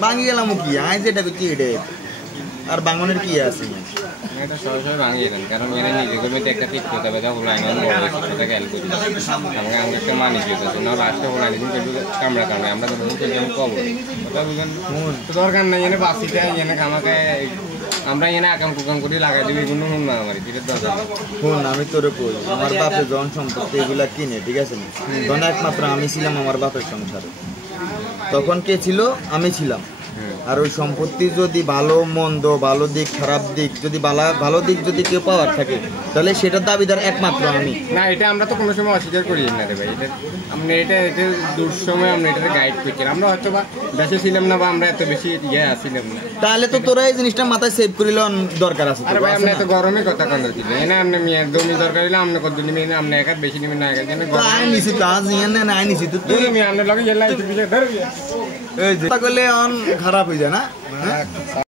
ভাঙি গেলাম কি আই যেটা কি এটা আর বাঙনের কি আছে এটা সরাসরি ভাঙিয়ে দেন কারণ এরা নিজে জমিতে একটা ঠিক করতে হবে হলো আইন সেটা খেয়াল করি আমাকে আমাকে একটা মানি দিতে না লাস্টে হলো আইন কিন্তু কামড়া কামড়ে আমরা তো কব কথা বুঝেন দরকার নাই এনে বাসিটা এনে আমাকে আমরা এনে আকাম কুকাম করে লাগাই দিবি কোনো হুন না আমার এটার দরকার হুন আমি তোরে কই আমার বাপে জন সম্পত্তি এগুলা কিনে ঠিক আছে না তখন একমাত্র আমি ছিলাম আমার বাপের সংসারে তখন কে ছিল আমি ছিলাম আর ওই সম্পত্তি যদি ভালো মন্দ ভালো দিক খারাপ দিক যদি ভালো দিক যদি কেউ পাওয়ার থাকে তাহলে সেটার দাবিদার একমাত্র আমি না এটা আমরা তো কোনো সময় অস্বীকার করি না রে ভাই এটা আমরা এটা দুঃসময় আমরা এটাকে গাইড করছি আমরা হয়তো বা বেশি ছিলাম না বা আমরা এত বেশি আসছিলাম না তাহলে তো তোরা এই জিনিসটা মাথায় সেভ করিল দরকার আছে আরে ভাই আমরা এত গরমে কথা কেন দিলে এনে আপনি মেয়ের জমি দরকার হলে আপনি কত নিবেন আপনি একাত বেশি নিবেন না একাত আই নিছি তো আজ নিয়ে না আই নিছি তো তুই আমি আপনার লগে গেলাই তুই ধরে এই যে করলে অন খারাপ হয়ে যায় না